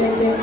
cek.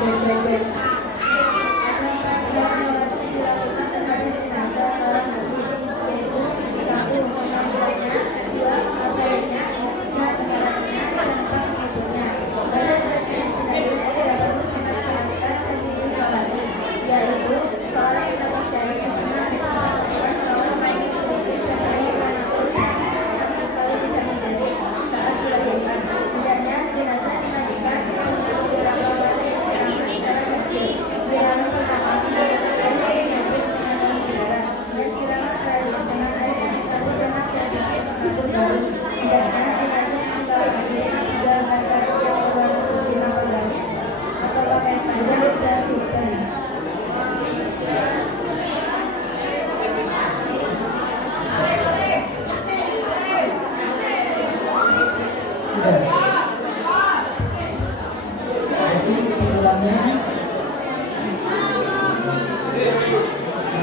Jadi kesimpulannya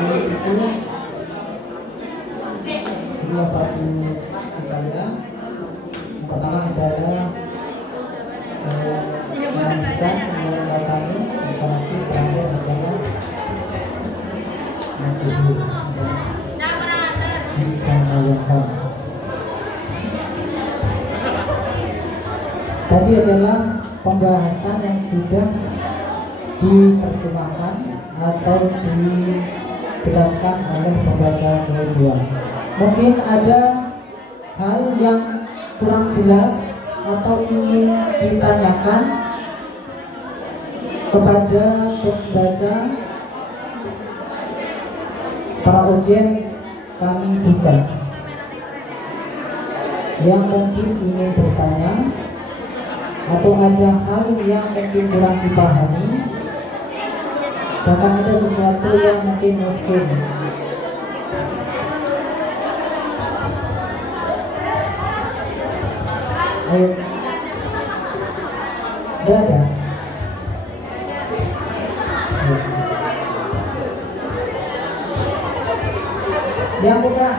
itu dua batu kita ya. Yang pertama adalah melanjutkan mengenai bisa nanti terakhir adalah menghubung bisa melakukan. Tadi adalah pembahasan yang sudah diterjemahkan atau dijelaskan oleh pembaca kedua. Mungkin ada hal yang kurang jelas atau ingin ditanyakan kepada pembaca. Para audien kami buka yang mungkin ingin bertanya atau ada hal yang mungkin kurang dipahami, bahkan ada sesuatu yang mungkin muskil. Ayo, udah ada. Yang putra.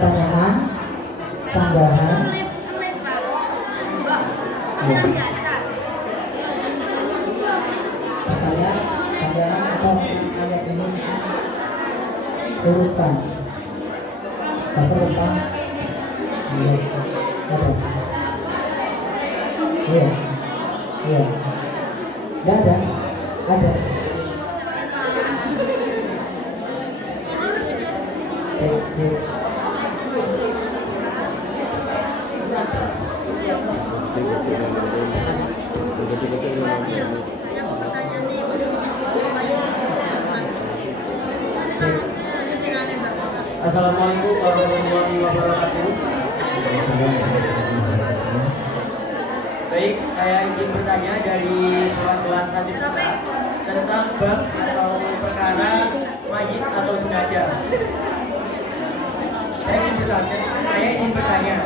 Pertanyaan, sanggahan, pertanyaan, sanggahan atau hanya ini luruskan pasal tentang apa? Iya, iya, nggak ada, ada. Cek. Assalamualaikum warahmatullahi wabarakatuh. Baik, saya izin bertanya dari perwakilan Santika tentang bab atau perkara mayit atau jenazah. Saya ingin bertanya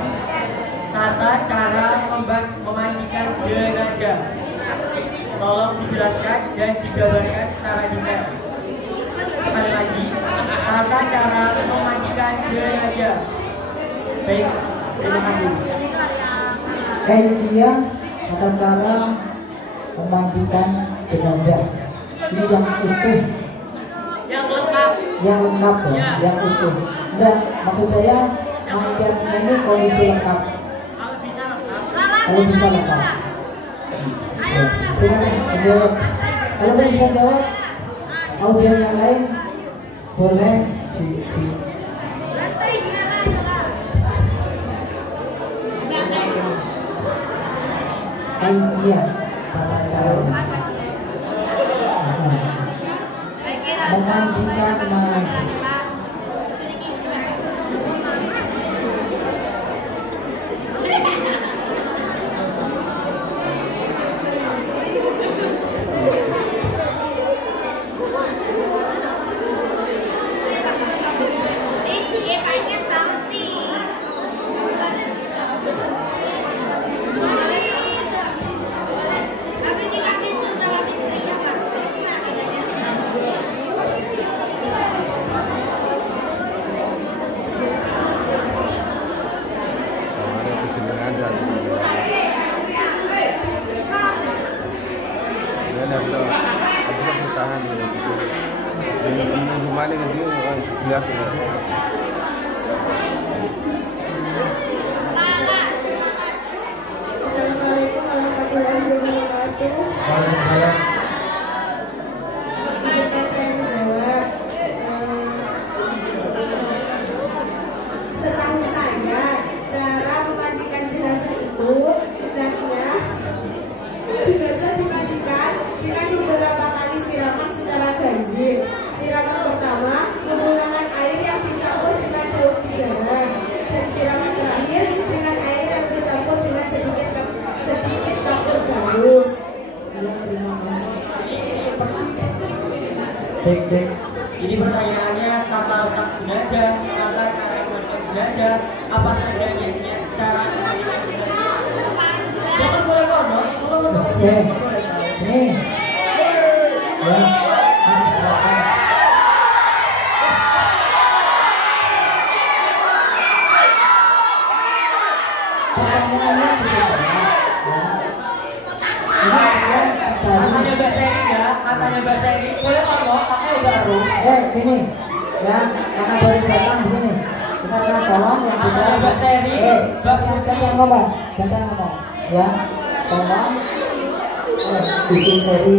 tata cara memandikan jenazah. Tolong dijelaskan dan dijabarkan secara detail. Sekali lagi, tata cara memandikan jenazah. Baik, terima kasih. Kaifiyah tata cara memandikan jenazah. Ini yang utuh. Yang lengkap ya, yang utuh. Enggak, maksud saya mayatnya ini kondisi lengkap. Kalau bisa lengkap. Ya, silakan menjawab. Kalau nggak bisa jawab, audien yang lain boleh kaifiyah tata caranya memandikan mayat. paling gede siap ya. Assalamualaikum warahmatullahi wabarakatuh. Waalaikumsalam. Izinkan saya menjawab. Setahu saya, cara memandikan jenazah itu hendaknya jenazah dimandikan dengan beberapa kali siraman secara ganjil. Siraman pertama menggunakan air yang dicampur dengan daun bidara, dan siraman terakhir dengan air yang dicampur dengan sedikit kapur gabus. Sekian, terima kasih. Cek. Ini pertanyaannya tata letak jenazah, tata cara memandikan jenazah, apa saja cara memandikan jenazah. Jangan boleh konon, kalau konon boleh tahu. Ini ya masih jelaskan. Pertanyaannya sudah jelas ya. Ini sudah Katanya dicari. Mbak Seri ya, katanya Mbak Seri. Boleh konon, aku baru. Gini ya, karena baru datang begini. Kita akan tolong yang kita gantian ngomong ya. Tolong bikin seri.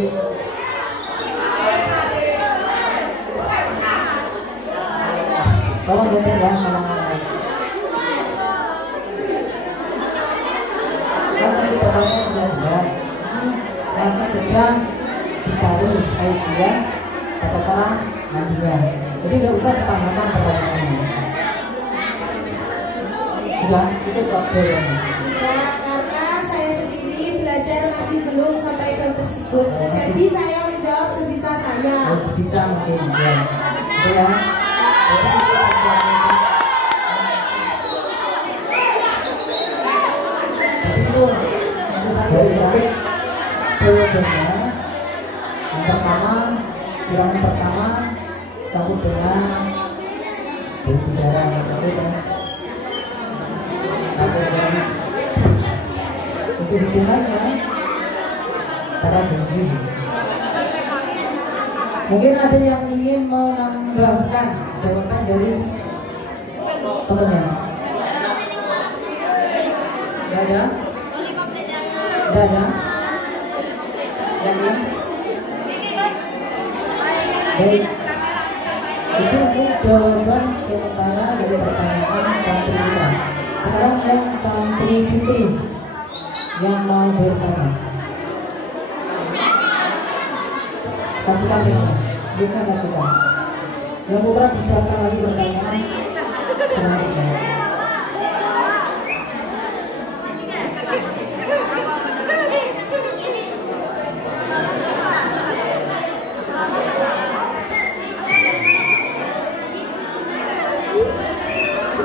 Tolong gantian ya, ngomong. Kan tadi pertanyaan sudah jelas. Ini masih sedang dicari kayak dia tata cara mandinya. Jadi nggak usah ditambahkan pertanyaannya. Sudah, itu kok jawabannya. Sudah, karena saya sendiri belajar masih belum sampai ke tersebut. Oh, masih. Jadi saya menjawab sebisa saya. Harus bisa mungkin ya. Itu ya. Jadi itu sesuatu yang- Tapi itu saya bilang jawabannya yang pertama, siraman pertama campur dengan daun bidara itu kan. Tapi garis untuk hitungannya secara ganjil. Mungkin ada yang ingin menambahkan jawaban dari temannya. Tidak ada? Tidak ada? Tidak ada? Baik. Itu jawaban sementara dari pertanyaan santri kita. Sekarang yang santri putri yang mau bertanya. Kasihkan linknya kasihkan. Yang putra disiapkan lagi pertanyaan selanjutnya.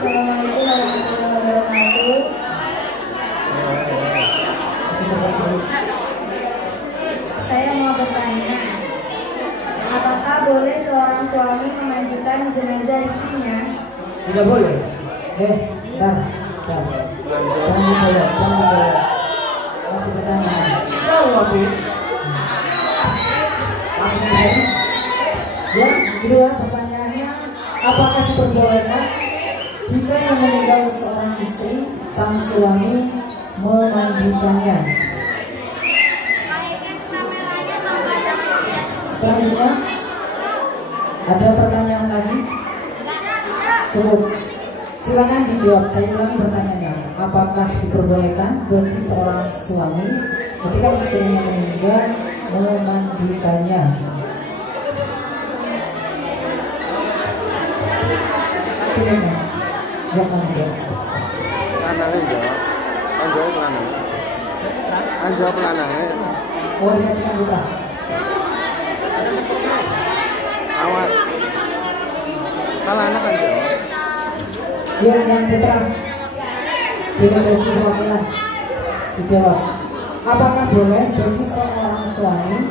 Assalamualaikum warahmatullahi wabarakatuh. Itu sebut-sebut. Saya mau bertanya, apakah boleh seorang suami memandikan jenazah istrinya? Tidak boleh. Bentar. Jangan dijawab. Masih pertanyaan. Tahu Hafiz. Artinya saya, ya, gitu ya pertanyaannya. Apakah diperbolehkan jika yang meninggal seorang istri, sang suami memandikannya? Selanjutnya, ada pertanyaan lagi? Cukup. Silakan dijawab. Saya ulangi pertanyaannya. Apakah diperbolehkan bagi seorang suami ketika istrinya meninggal memandikannya? Silakan. Ya kamu jawab. Lanangnya jawab. Kan jawab lanang. Kan jawab lanangnya. Oh, dikasihkan putra. Awal. Kalau anak kan jawab. Ya, yang putra. Delegasi perwakilan. Dijawab. Apakah boleh bagi seorang suami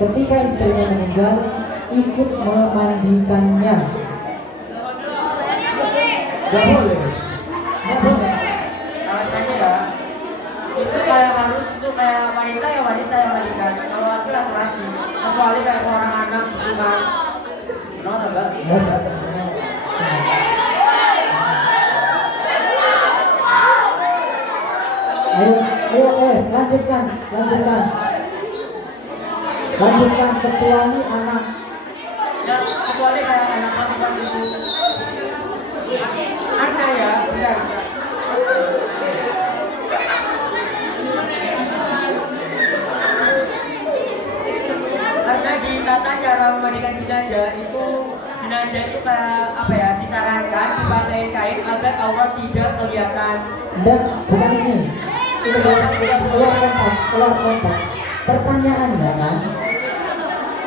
ketika istrinya meninggal ikut memandikannya? Gak boleh. Nggak boleh. Alasannya ya, itu kayak harus itu kayak wanita yang mandikan. Kalau laki laki. Kecuali kayak seorang anak gitu kan. Kenapa Mbak? Yes. Ayo, lanjutkan. Lanjutkan kecuali anak. Ya, kecuali kayak anak perempuan itu. Ada ya, benar. Karena di tata cara memandikan jenazah itu kayak apa ya, disarankan dipakai kain agar aurat tidak kelihatan. Dan bukan ini keluar kontak. Pertanyaannya kan,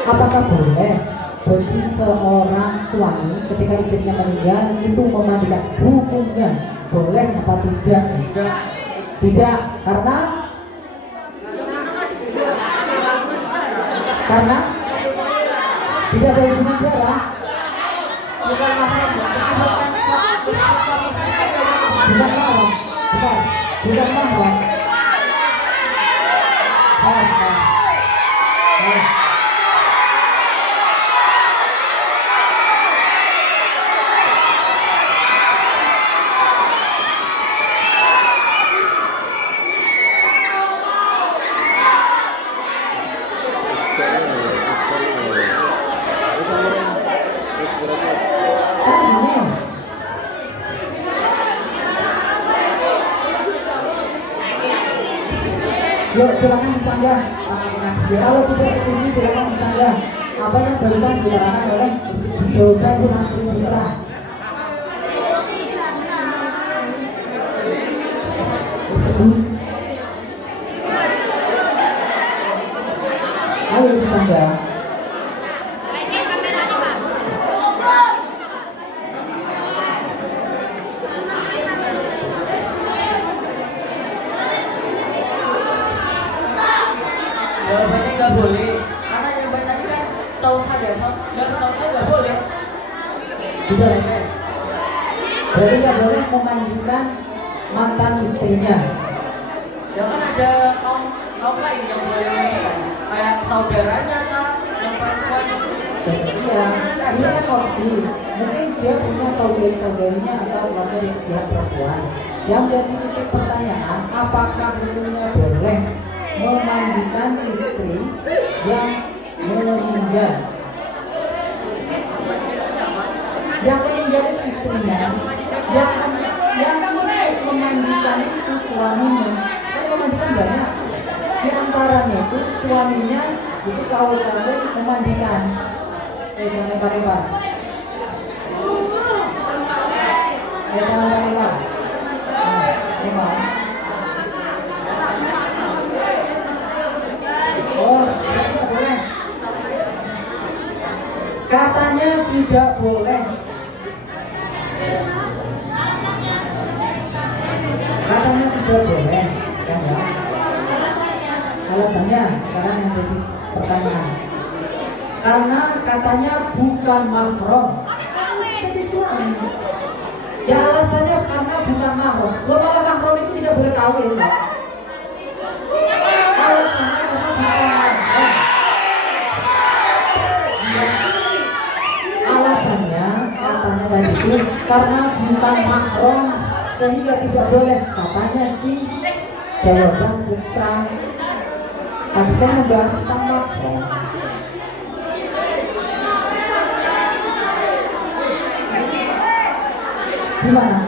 apakah boleh bagi seorang suami ketika istrinya meninggal itu memandikan? Hukumnya boleh apa tidak? Tidak, karena tidak ada hubungan darah. Bukan mahram, Bukan mahram. Yuk silakan disanggah. Kalau tidak setuju silakan disanggah. Apa yang barusan diterangkan oleh jawaban santri kita. Ayo disanggah. Jawabannya nggak boleh. Karena yang tadi kan setahu saya nggak boleh. Tidak. Berarti nggak boleh memandikan mantan istrinya. Ya kan ada kaum lain yang boleh memandikan, kayak saudaranya kah, yang perempuan. Iya, ini kan opsi. Mungkin dia punya saudari-saudarinya atau keluarga di pihak perempuan. Yang jadi titik pertanyaan, apakah hukumnya boleh memandikan istri yang meninggal? Yang meninggal itu istrinya, yang ikut memandikan itu suaminya. Kan memandikan banyak. Di antaranya itu suaminya itu cawe-cawe memandikan. Jangan lebar-lebar. Jangan lebar-lebar. Lebar. Oh, tidak boleh. Katanya tidak boleh. Katanya tidak boleh, kan ya? Alasannya sekarang yang jadi pertanyaan. Karena katanya bukan mahram. Ya alasannya karena bukan mahram. Lo malah mahram itu tidak boleh kawin, Pak. Alasannya karena bukan mahram. Alasannya katanya tadi itu karena bukan mahram sehingga tidak boleh. Katanya sih jawaban putra. Tadi kan membahas tentang mahram. Gimana?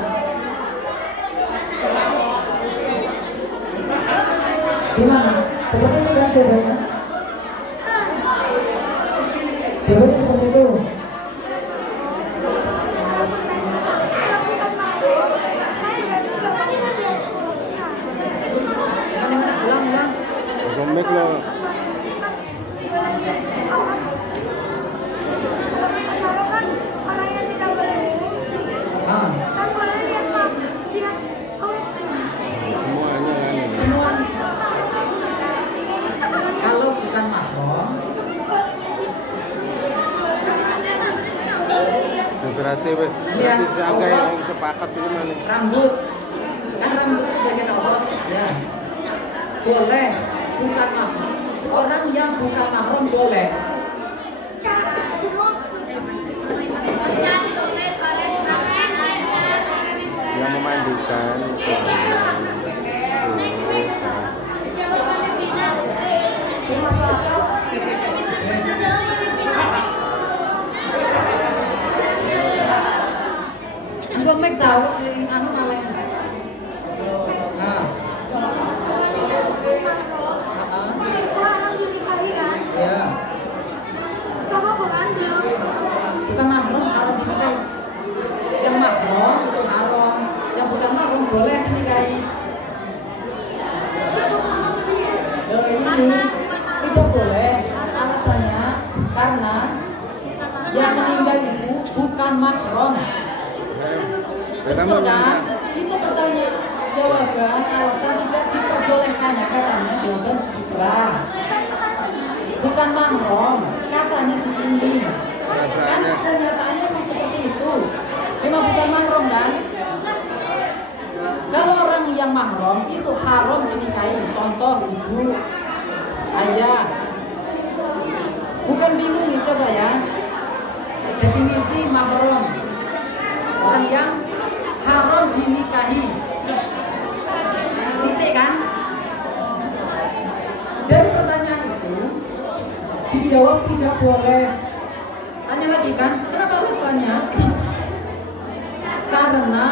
Gimana? Seperti itu kan jawabannya? Jawabannya seperti itu. Ulang. Komik loh. Kalau bukan mahram, berarti siapa yang sepakat itu mana? Rambut, kan rambut itu bagian aurat, ya. Boleh, bukan mahram. Orang yang bukan mahram boleh. kan. Ini masalah. Gue make tahu sih anu malah. Nah. Ya. Coba bukan dulu. Bukan mahrum haram dinikahi. Yang mahrum itu haram, yang bukan mahrum boleh dinikahi. Ini itu boleh, alasannya karena yang meninggal itu bukan mahrum. Betul kan? Itu pertanyaan jawaban alasan tidak diperbolehkannya katanya jawaban Citra. Bukan mahrum, katanya si ini. Kan kenyataannya memang seperti itu. Memang bukan mahrum kan? Kalau orang yang mahrum itu haram dinikahi. Contoh ibu, ayah. Bukan bingung itu Pak ya. Definisi mahrum. Orang yang haram dinikahi. Titik kan? Dari pertanyaan itu dijawab tidak boleh. Tanya lagi kan, kenapa alasannya? Karena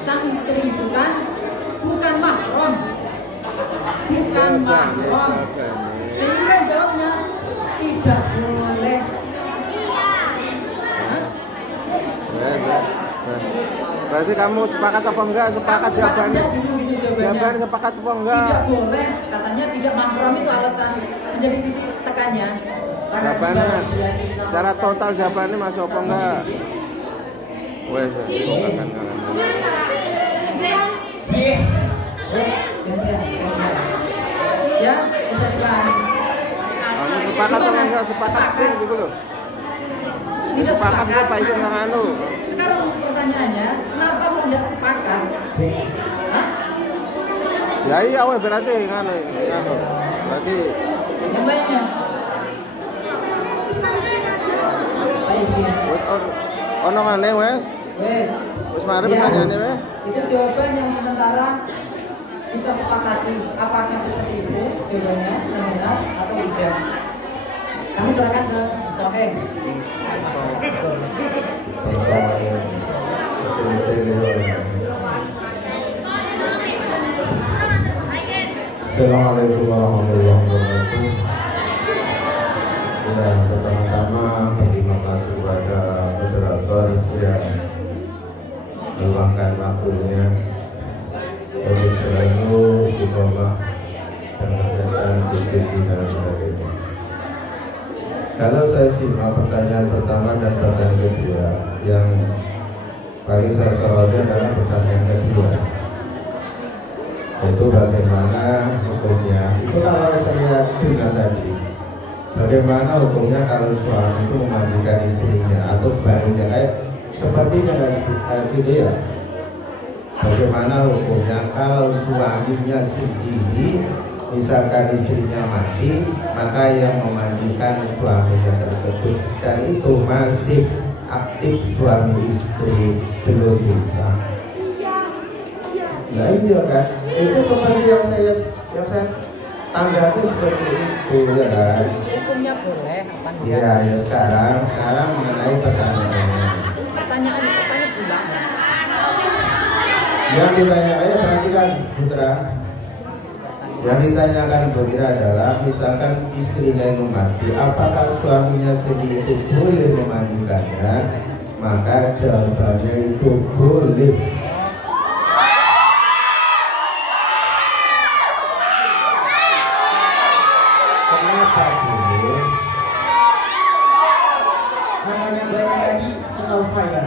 sang istri itu kan bukan mahram. Bukan mahram. Sehingga jawabnya tidak boleh. Berarti kamu sepakat apa enggak? Sepakat jawabannya. Jawabannya sepakat apa enggak? Tidak boleh, katanya tidak mahram itu alasan menjadi titik tekannya. Jawabannya secara total jawabannya masuk apa enggak? Wes, silakan kalian. Wes, gantian. Ya, bisa dipahami. Kamu sepakat apa enggak? Sepakat sih gitu loh. Tidak Sepakat sepakat. apa itu yang anu? Sekarang pertanyaannya, kenapa kok tidak sepakat? Hah? Ya iya wes berarti nganu. Berarti Yang lainnya? Baiknya. ono ngene wes. Wes. Wes mari Ya, pertanyaannya wes. itu jawaban yang sementara kita sepakati. Apakah seperti itu jawabannya yang benar atau tidak? Kami serahkan ke Sohe. Assalamualaikum warahmatullahi wabarakatuh. Ya, pertama-tama terima kasih kepada moderator yang meluangkan waktunya untuk selalu istiqomah dan kegiatan diskusi dan sebagainya. Kalau saya simak pertanyaan pertama dan pertanyaan kedua, yang paling saya soroti adalah pertanyaan kedua, yaitu bagaimana hukumnya. Itu kalau saya dengar tadi, bagaimana hukumnya kalau suami itu memandikan istrinya atau sebaliknya, kayak sepertinya kayak gitu ya. Bagaimana hukumnya kalau suaminya sendiri, misalkan istrinya mati, maka yang memandikan suaminya tersebut, dan itu masih aktif suami istri, belum bisa. Nah iya kan, itu seperti yang saya tanggapi seperti itu ya kan. Hukumnya boleh apa enggak? Iya ya sekarang mengenai pertanyaannya. Pertanyaan ulang. Yang ditanyakan perhatikan putra. Yang ditanyakan putra adalah misalkan istrinya yang mati, apakah suaminya sendiri itu boleh memandikannya? Maka jawabannya itu boleh. Kenapa boleh? Karena yang banyak lagi setahu saya.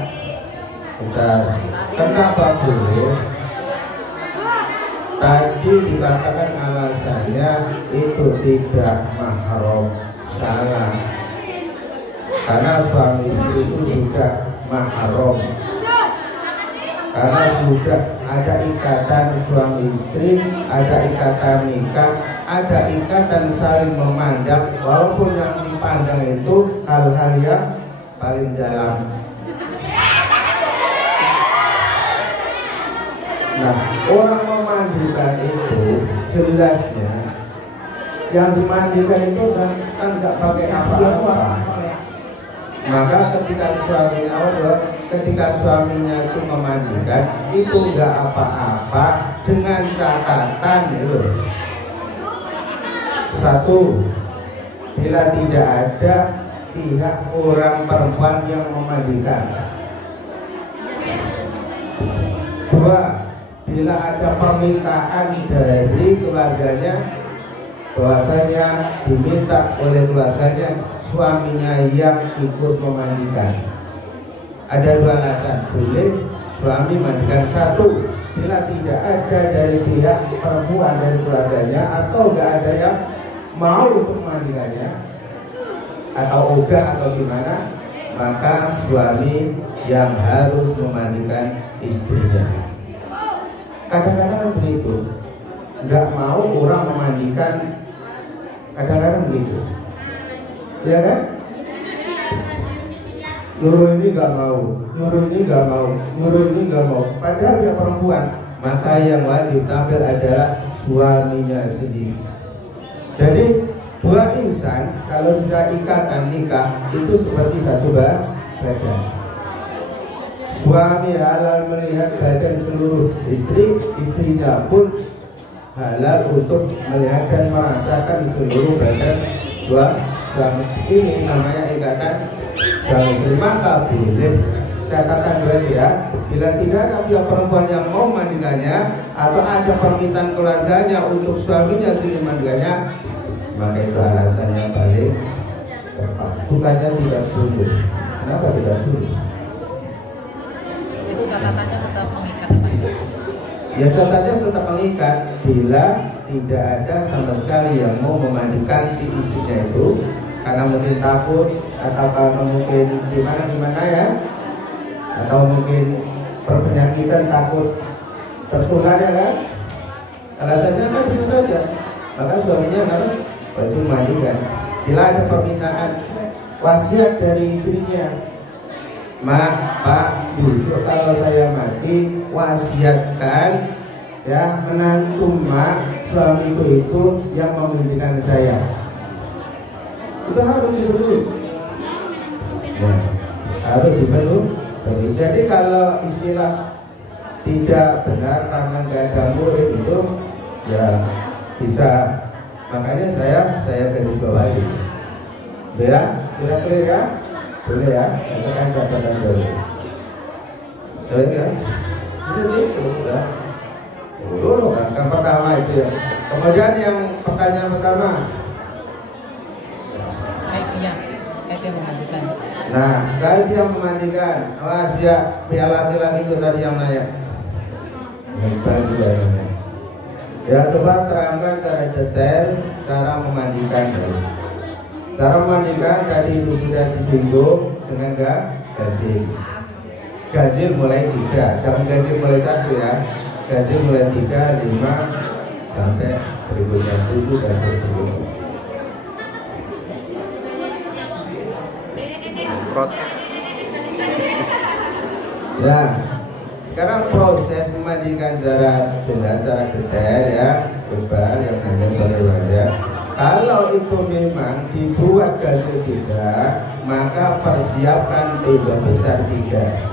Bentar. Kenapa boleh? Tadi dikatakan alasannya itu tidak mahram, salah. Karena suami istri itu sudah mahram. Karena sudah ada ikatan suami istri, ada ikatan nikah, ada ikatan saling memandang, walaupun yang dipandang itu hal-hal yang paling dalam. Nah, orang memandikan itu jelasnya yang dimandikan itu kan nggak pakai apa-apa. Maka ketika suaminya itu memandikan itu nggak apa-apa dengan catatan itu. Satu, bila tidak ada pihak orang perempuan yang memandikan. Dua, bila ada permintaan dari keluarganya bahwasanya diminta oleh keluarganya suaminya yang ikut memandikan. Ada dua alasan boleh suami mandikan. Satu, bila tidak ada dari pihak perempuan dari keluarganya atau nggak ada yang mau untuk memandikannya atau ogah atau gimana, maka suami yang harus memandikan istrinya. Kadang-kadang begitu, nggak mau orang memandikan, kadang-kadang begitu, ya kan? Nyuruh ini nggak mau, nyuruh ini nggak mau, nyuruh ini nggak mau. Padahal dia perempuan, maka yang wajib tampil adalah suaminya sendiri. Jadi dua insan kalau sudah ikatan nikah itu seperti satu badan. Suami halal melihat badan seluruh istri, istrinya pun halal untuk melihat dan merasakan seluruh badan suami. Ini namanya ikatan suami istri. Maka boleh, catatan dua ya, bila tidak ada pihak perempuan yang mau mandikannya atau ada permintaan keluarganya untuk suaminya sendiri mandikannya, maka itu alasan yang paling tepat. Bukannya tidak boleh. Kenapa tidak boleh? Itu catatannya tetap mengikat apa? Ya catatannya tetap mengikat bila tidak ada sama sekali yang mau memandikan si istrinya itu karena mungkin takut atau karena mungkin gimana ya, atau mungkin perpenyakitan takut tertular ya kan. Alasannya kan bisa saja. Maka suaminya harus baju mandikan. Bila ada permintaan wasiat dari istrinya, Pak, besok kalau saya mati wasiatkan ya menantu mak suamiku itu yang memimpikan saya. Itu harus dipenuhi. Nah, harus dipenuhi. Jadi kalau istilah tidak benar karena nggak ada murid itu ya bisa. Makanya saya garis bawahi. Ya, sudah clear ya? Boleh ya? Bacakan catatan dulu. Boleh ya? Sudah itu ya. Dulu kan yang pertama itu ya. Kemudian yang pertanyaan pertama. Kayak yang memandikan. Nah, kayak yang memandikan. Awas ya, pihak laki-laki itu tadi yang nanya. Hebat juga namanya. Ya coba terangkan cara detail cara memandikan. Cara memandikan tadi itu sudah disinggung dengan ganjil. Ganjil mulai 3, jangan ganjil mulai 1 ya. Ganjil mulai 3, 5 sampai berikutnya 7 dan berikutnya. Nah, sekarang proses memandikan secara jelas, secara detail ya, Iqbal yang hanya boleh baca. Kalau itu memang dibuat ganjil 3, maka persiapkan tembok besar 3.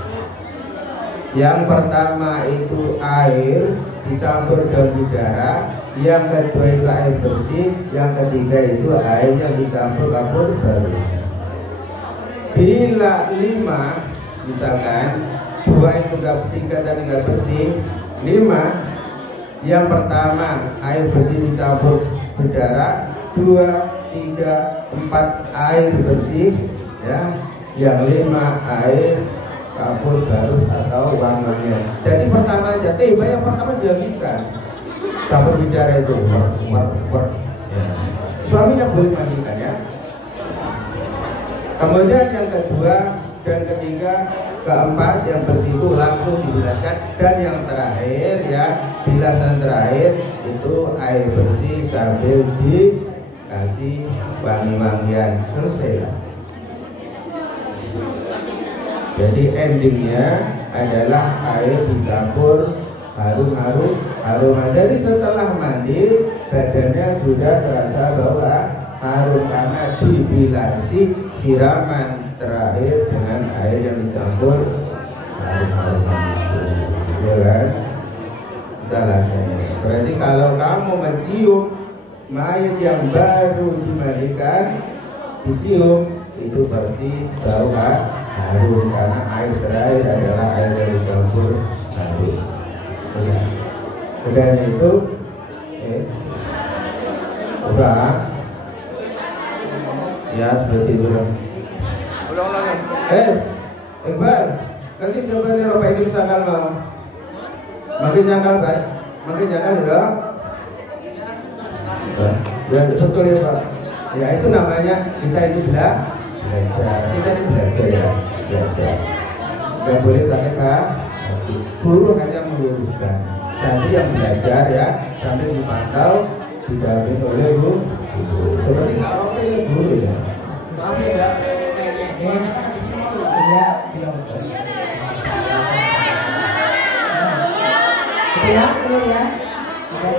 Yang pertama itu air dicampur daun bidara, yang kedua itu air bersih, yang ketiga itu air yang dicampur kapur barus. Bila 5 misalkan 2 itu nggak 3 dan nggak bersih, 5 yang pertama air bersih dicampur bidara, 2, 3, 4 air bersih ya, yang 5 air kapur barus atau wangian. Jadi pertama aja, yang pertama dihabiskan campur bidara itu ya. Suaminya boleh mandikan ya. Kemudian yang kedua dan ketiga, keempat yang bersih itu langsung dibilaskan, dan yang terakhir ya, bilasan terakhir itu air bersih sambil dikasih wangi-wangian. Selesai lah. Jadi endingnya adalah air dicampur harum. Jadi setelah mandi badannya sudah terasa bau harum karena dibilasi siraman terakhir dengan air yang dicampur harum itu, ya kan? Kita rasanya. Berarti kalau kamu mencium mayat yang baru dimandikan, dicium itu pasti bau harum karena air terakhir adalah air yang dicampur harum. Bedanya itu coba ya seperti itu lah. Iqbal, nanti coba nih Bapak ini misalkan mau makin nyangkal kan, makin nyangkal ya betul ya Pak. Ya itu namanya kita ini belajar, kita ini belajar ya, belajar. Gak boleh sakit hati. Guru hanya meluruskan, santri yang belajar ya sambil dipantau didampingi oleh guru. Seperti kalau ya guru ya. Maaf ya Mbak, Iya, ya, clear ya. Oke,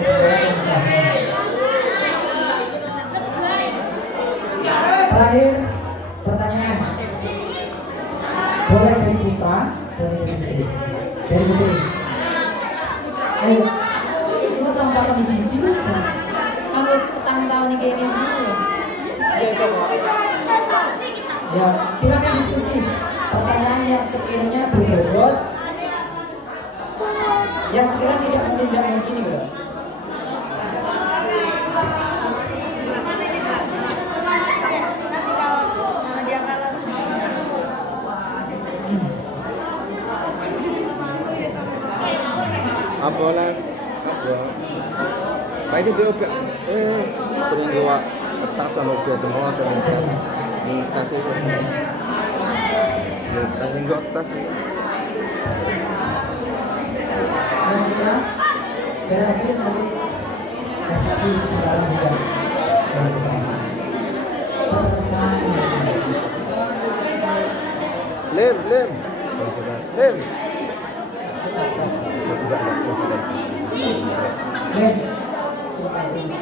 terakhir pertanyaan. Boleh dari putra, boleh dari putri. Dari putri. Ayo. Lu sampai kapan dijijik kan? Kamu petang tahun ini kayak gini. Ya, silakan diskusi. Pertanyaan yang sekiranya berbobot, yang sekiranya tidak mungkin gitu. Apa lah? Baik itu oke. Sering gua tas sama oke semua ternyata. Tas itu. Tas yang gua tas. Berarti nanti kasih kesempatan juga. Lem. Lem. Coba itu.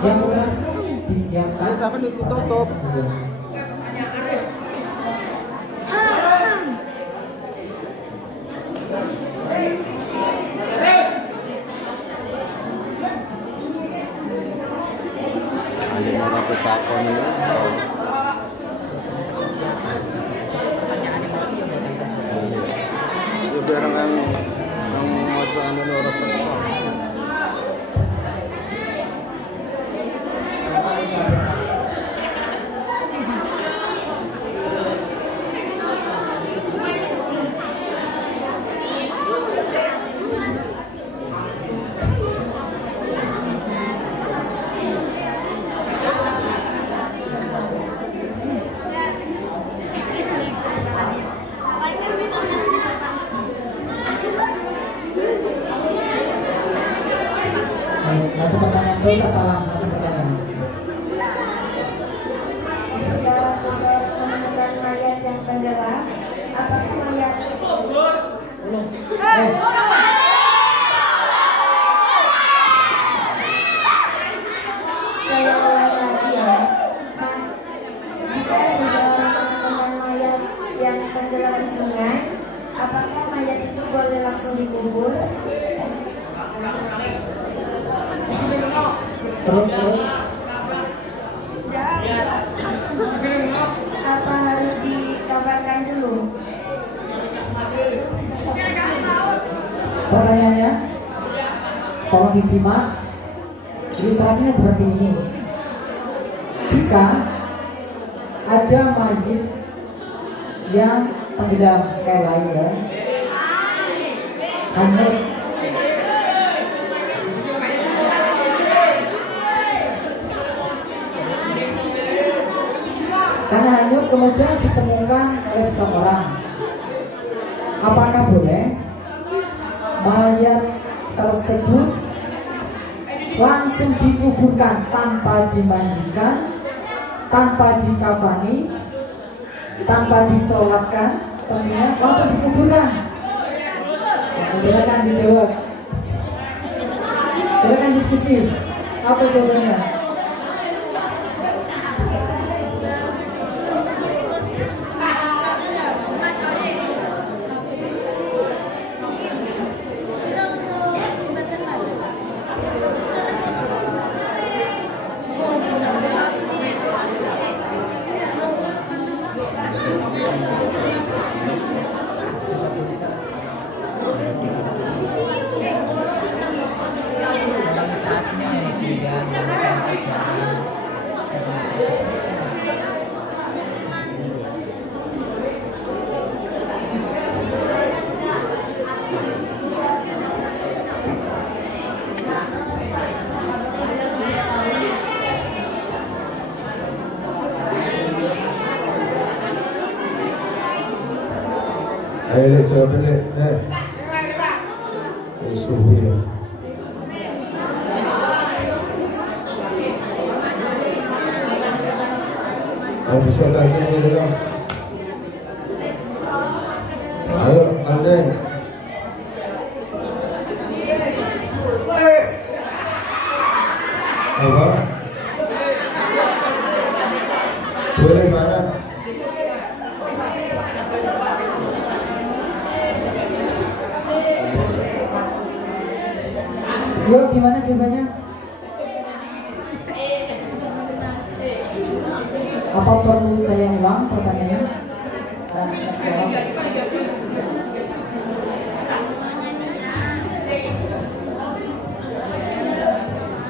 Yang terus disiapkan. Tapi ditutup. Ada orang petakon ini. Pertanyaannya mesti ya buat kita. Ya biar yang mau anu orang petakon. Masih pertanyaan, dosa salam, masih pertanyaan. Jika seseorang menemukan mayat yang tenggelam, apakah mayat saya ulang lagi ya. Nah, jika seseorang menemukan mayat yang tenggelam di sungai, apakah mayat itu boleh langsung dikubur? Terus Apa harus dikafankan dulu? pertanyaannya tolong disimak. Ilustrasinya seperti ini. Jika ada mayit yang tenggelam kayak lain ya, hanyut. Karena hanyut kemudian ditemukan oleh seseorang. Apakah boleh mayat tersebut langsung dikuburkan tanpa dimandikan, tanpa dikafani, tanpa disolatkan, tentunya langsung dikuburkan? Silakan dijawab. Silakan diskusi. Apa jawabannya? Ayo coba lihat, subuh ya. Bisa kasih ini dong. Ayo, Alden. Apa? Boleh mana? Yuk, gimana jawabannya? Apa perlu saya ulang pertanyaannya?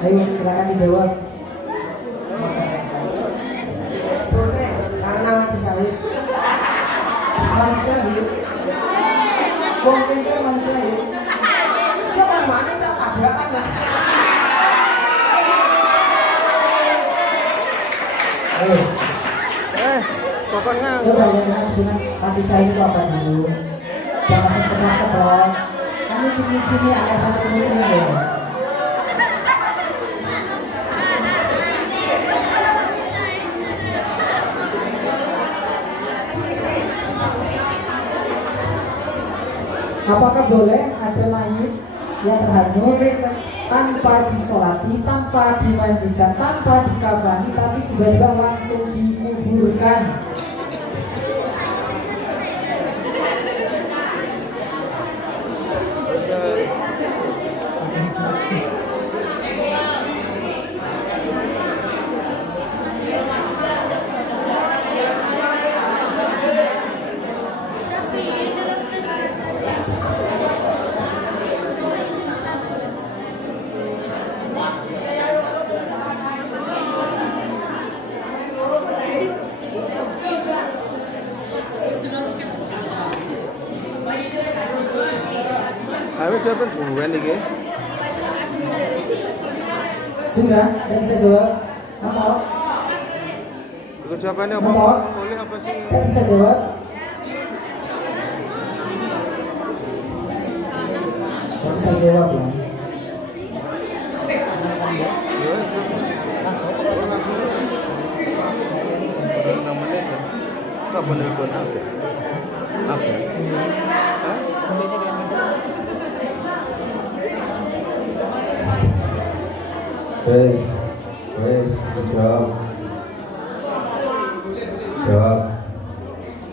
Ayo, silakan dijawab. Boleh, karena mati syahid. Mati syahid? Mungkin kan mati syahid? Ya kan mana cak ada kan lah. Ayo. Pokoknya Coba yang dimaksud dengan mati syahid itu apa dulu? Jangan langsung ceplos-ceplos. Kan sini akan satu putri loh. Apakah boleh ada mayit yang terhanyut tanpa disolati, tanpa dimandikan, tanpa dikafani, tapi tiba-tiba langsung dikuburkan? Ayo coba bukan nih. Sudah, dan bisa jawab? Apa? Ikut jawabannya apa? Apa? Boleh apa sih? Dan bisa jawab? Dan bisa jawab ya? Kapan nelfon apa? Apa? Wes, jawab.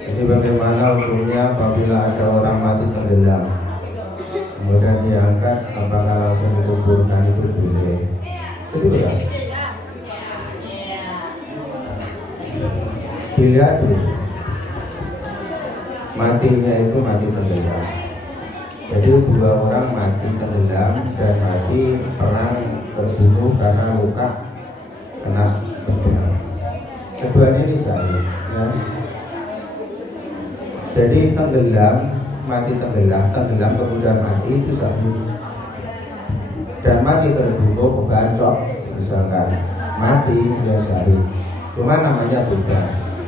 Jadi bagaimana hukumnya apabila ada orang mati tenggelam, kemudian diangkat, apakah langsung dikuburkan? Itu boleh. Itu benar. Bila matinya itu mati tenggelam. Jadi dua orang mati tenggelam dan mati perang, terbunuh karena luka kena pedang. Keduanya ini syahid ya. Jadi tenggelam, mati tenggelam kemudian mati itu syahid. Dan mati terbunuh kebacok misalkan, mati ya syahid. Cuma namanya beda.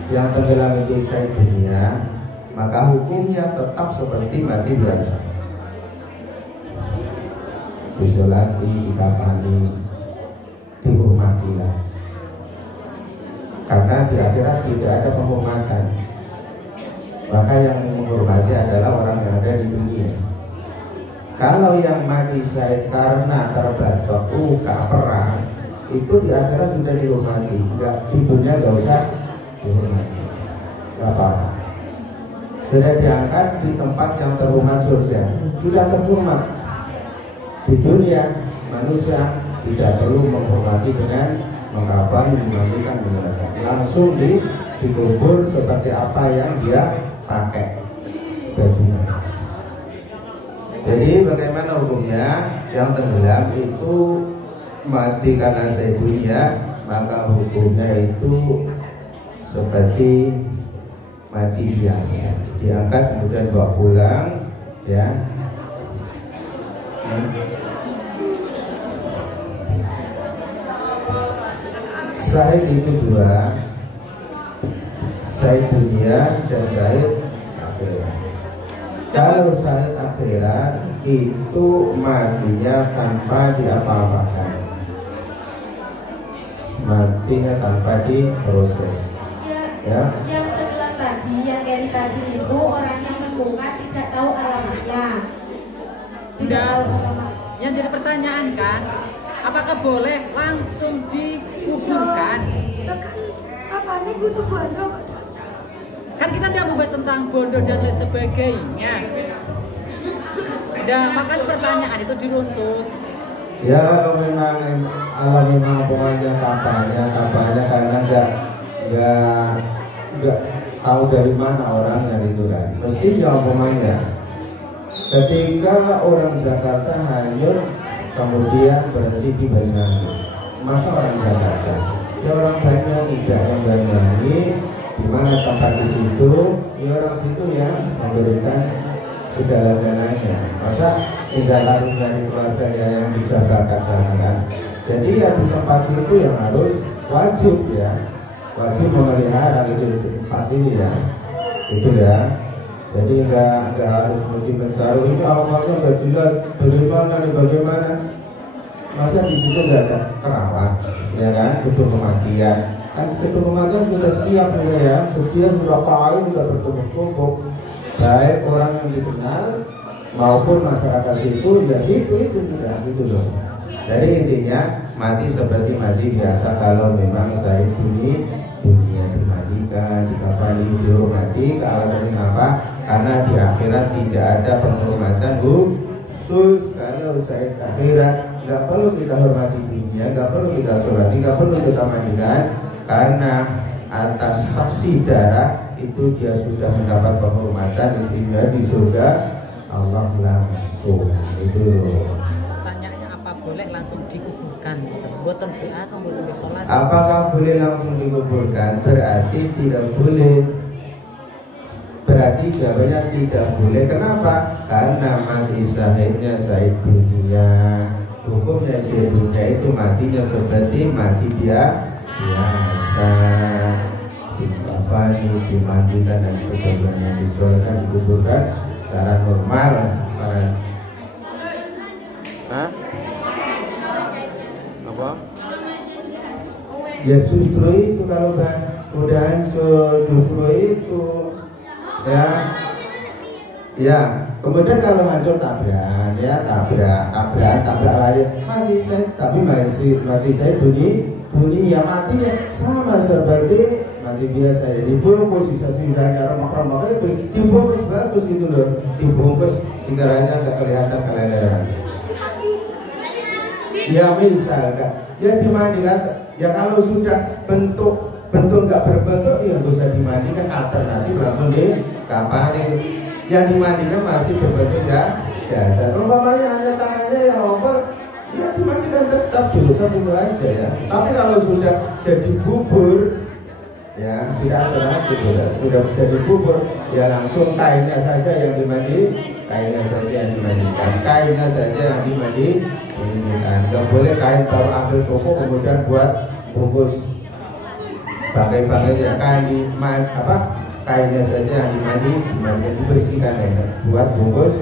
yang tenggelam itu Sayyid Dunia, maka hukumnya tetap seperti mati biasa. Disolati, dikafani, dihormatilah. Karena di akhirat tidak ada penghormatan. Maka yang menghormati adalah orang yang ada di dunia. Kalau yang mati syahid karena terbatok luka perang, itu di akhirat sudah dihormati. Enggak, di dunia nggak usah dihormati. Nggak apa-apa. Sudah diangkat di tempat yang terhormat surga. Sudah terhormat. Di dunia manusia tidak perlu menghormati dengan mengkafani, memandikan, menyerahkan. Langsung dikubur seperti apa yang dia pakai bajunya. Jadi bagaimana hukumnya? Yang tenggelam itu mati karena Sayyid Dunia, maka hukumnya itu seperti mati biasa. Diangkat kemudian bawa pulang, ya. Syahid itu dua, Syahid dunia dan Syahid akhirat. Kalau Syahid akhirat itu matinya tanpa diapa-apakan, matinya tanpa diproses. Ya. Yang tenggelam tadi, yang dari tadi itu orang yang membongkar tidak tahu alamatnya. Tidak tahu alamat. Yang jadi pertanyaan kan, apakah boleh langsung dikuburkan? Apa ini butuh bondo? Kan kita tidak membahas tentang bondo dan lain sebagainya. Nah, makanya pertanyaan itu diruntut. Ya kalau memang alam memang pokoknya kampanye karena nggak tahu dari mana orangnya itu kan. Mesti umpamanya ketika orang Jakarta hanyut kemudian berhenti di Banyuwangi, masa orang Jakarta? Ya orang Banyuwangi, tidak yang Banyuwangi, di mana tempat di situ, ya orang situ yang memberikan segala-galanya. Masa tinggal harus dari keluarga yang dijabarkan sana kan? Jadi ya di tempat itu yang harus wajib ya, wajib memelihara gitu tempat ini ya, itu ya. Jadi nggak harus mesti mencari ini awalnya nggak jelas bagaimana nih bagaimana. Masa di situ nggak ada kerawat, ya kan? Gedung kematian, kan gedung kematian sudah siap ya, sudah kain sudah bertumpuk-tumpuk. Baik orang yang dikenal maupun masyarakat situ, ya situ itu sudah gitu loh. Jadi intinya mati seperti mati biasa kalau memang Sayyid dunia dimandikan, dikafani, dihormati. Alasannya apa? Karena di akhirat tidak ada penghormatan khusus. Kalau Sayyid akhirat nggak perlu kita hormati dunia, nggak perlu kita sholati, nggak perlu kita mandikan, karena atas saksi darah itu dia sudah mendapat penghormatan istimewa di surga Allah langsung. Itu loh. Pertanyaannya apa boleh langsung dikuburkan? Boten doa atau boten sholat? Apakah boleh langsung dikuburkan? Berarti tidak boleh. Berarti jawabannya tidak boleh. Kenapa? Karena mati syahidnya Sayyid dunia. Hukumnya Sayyid dunia itu matinya seperti mati dia biasa. Dikafani, dimandikan dan sebagainya, disolatkan, dikuburkan secara normal. Hah? Apa? Ya justru itu kalau udah hancur, justru itu ya. Kemudian kalau hancur tabrakan, ya tabrak lari, mati saya, tapi mati saya bunyi ya matinya sama seperti mati biasa ya, dibungkus sisa-sisanya remak-remak itu dibungkus bagus itu loh, dibungkus sigaranya nggak kelihatan keleleran. Ya misalkan ya dimandikan, ya kalau sudah bentuk nggak berbentuk ya nggak usah dimandikan, alternatif langsung dikafani. Yang dimandikan masih berbentuk jasad. Umpamanya hanya tangannya yang lompat, ya dimandikan tetap jurusan itu aja ya. Tapi kalau sudah jadi bubur, ya tidak alternatif sudah jadi bubur, ya langsung kainnya saja yang kainnya saja yang dimandikan, kainnya saja yang dimandikan. Nggak boleh kain baru ambil toko kemudian buat bungkus. bangkai-bangkai kan kainnya saja yang dimandikan dibersihkan ya, buat bungkus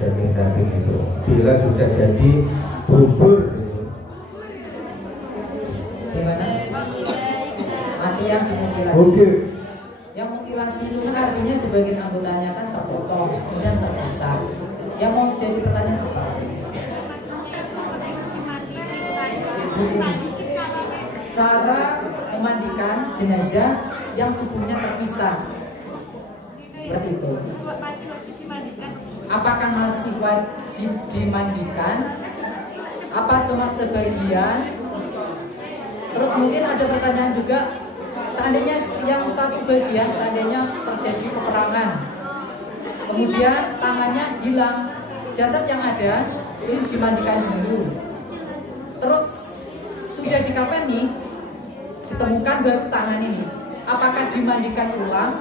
daging-daging itu. Bila sudah jadi bubur gitu. Gimana? Mati yang dimutilasi. Oke. Yang mutilasi itu kan artinya sebagian anggotanya kan terpotong, kemudian terpisah. Yang mau jadi pertanyaan apa? Cara memandikan jenazah yang tubuhnya terpisah. Seperti itu. Apakah masih wajib dimandikan? Apa cuma sebagian? Terus mungkin ada pertanyaan juga, seandainya yang satu bagian, seandainya terjadi peperangan, kemudian tangannya hilang, jasad yang ada ini dimandikan dulu, terus sudah dikafani, ditemukan baru tangan ini, apakah dimandikan ulang?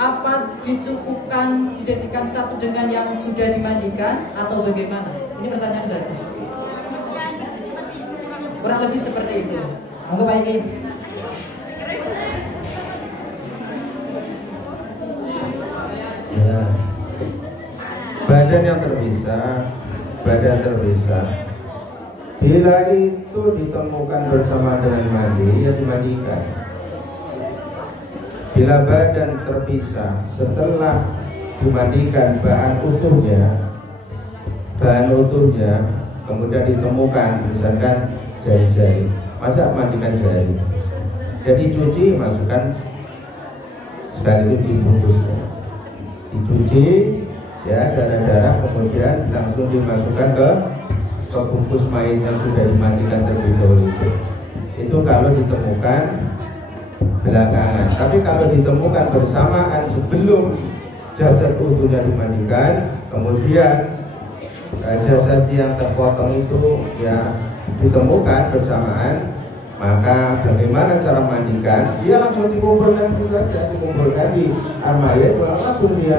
Apa dicukupkan, dijadikan satu dengan yang sudah dimandikan atau bagaimana? Ini pertanyaan baru. Kurang lebih seperti itu. Monggo Pak Iki. Ya. Badan yang terpisah, bila itu ditemukan bersama dengan mandi, ya dimandikan. Bila badan terpisah setelah dimandikan bahan utuhnya, kemudian ditemukan misalkan jari-jari, masa mandikan jari? Jadi cuci, masukkan sekaligus dibungkuskan, dicuci ya darah-darah, kemudian langsung dimasukkan ke bungkus mayat yang sudah dimandikan terlebih dahulu itu kalau ditemukan belakangan. Tapi kalau ditemukan bersamaan sebelum jasad utuhnya dimandikan, kemudian jasad yang terpotong itu ya ditemukan bersamaan, maka bagaimana cara mandikan? Dia langsung dikumpulkan saja, dikumpulkan di mayat, langsung dia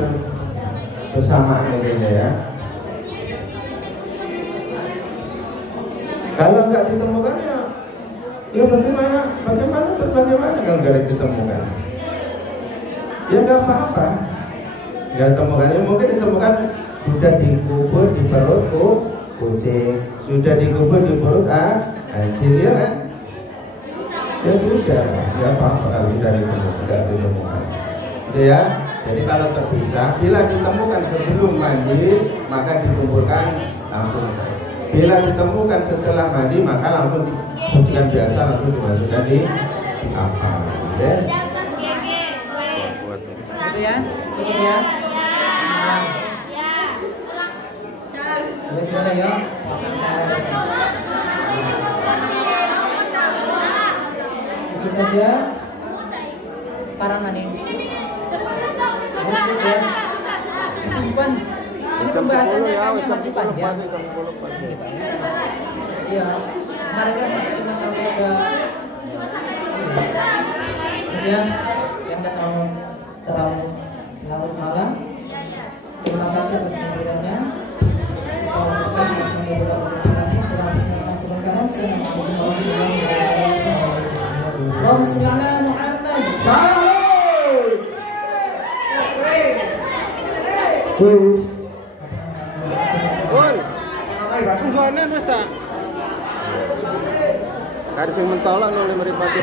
bersamaan gitu ya. Kalau nggak ditemukan ya bagaimana kalau nggak ditemukan? Ya nggak apa-apa, nggak ditemukan. Ya mungkin ditemukan sudah dikubur di perut kucing, sudah dikubur di perut anjing ya kan? Ya sudah, nggak apa-apa kalau sudah ditemukan. Ya, jadi kalau terpisah, bila ditemukan sebelum mandi maka dikumpulkan langsung. Bila ditemukan setelah mandi maka langsung suntikan biasa, langsung dimasukkan di kapal. Ya. Itu ya, cukup ya. Terus boleh ya. Itu saja para nani. Terus ya. Disimpan. Ini pembahasannya kayaknya masih panjang. Iya, kemarin kan cuma sampai ke terus ya, yang nggak terlalu larut malam. Terima kasih atas kehadirannya. Kita ucapkan kami beberapa pertanyaan ini kurang lebih kalam. Assalamualaikum warahmatullahi wabarakatuh. Allahumma shalli ala Muhammad. Enggak wis tak. Kare sing mentolong oleh mripate.